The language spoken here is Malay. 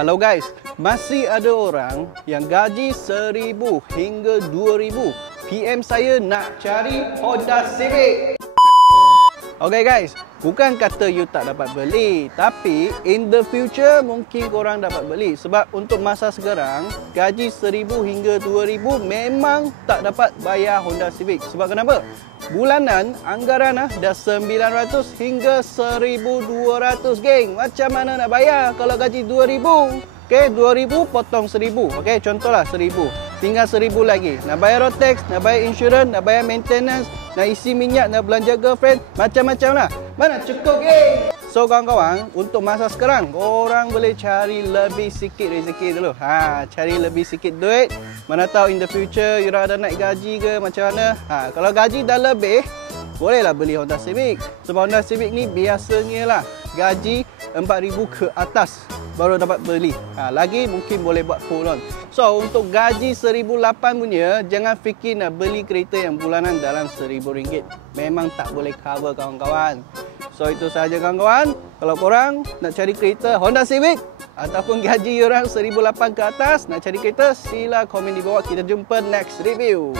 Hello guys, masih ada orang yang gaji 1,000 hingga 2,000 PM saya nak cari Honda Civic. Okay guys, bukan kata you tak dapat beli, tapi in the future mungkin korang dapat beli. Sebab untuk masa sekarang, gaji 1,000 hingga 2,000 memang tak dapat bayar Honda Civic. Sebab kenapa? Bulanan anggaran dah 900 hingga 1,200 geng. Macam mana nak bayar kalau gaji 2,000? Okay, 2,000 potong 1,000. Okay, contohlah 1,000. Tinggal 1,000 lagi. Nak bayar road tax, nak bayar insurans, nak bayar maintenance, nak isi minyak, nak belanja girlfriend, macam-macam lah. Mana cukup geng? So kawan-kawan, untuk masa sekarang, korang boleh cari lebih sikit rezeki dulu. Cari lebih sikit duit. Mana tahu in the future, you ada naik gaji ke macam mana. Kalau gaji dah lebih, bolehlah beli Honda Civic. Sebab Honda Civic ni biasanya lah gaji 4,000 ke atas baru dapat beli. Lagi mungkin boleh buat full loan. So untuk gaji 1,800 punya, jangan fikir nak beli kereta yang bulanan dalam RM1,000. Memang tak boleh cover kawan-kawan. So itu sahaja kawan-kawan. Kalau korang nak cari kereta Honda Civic ataupun gaji orang 1,800 ke atas nak cari kereta, sila komen di bawah. Kita jumpa next review.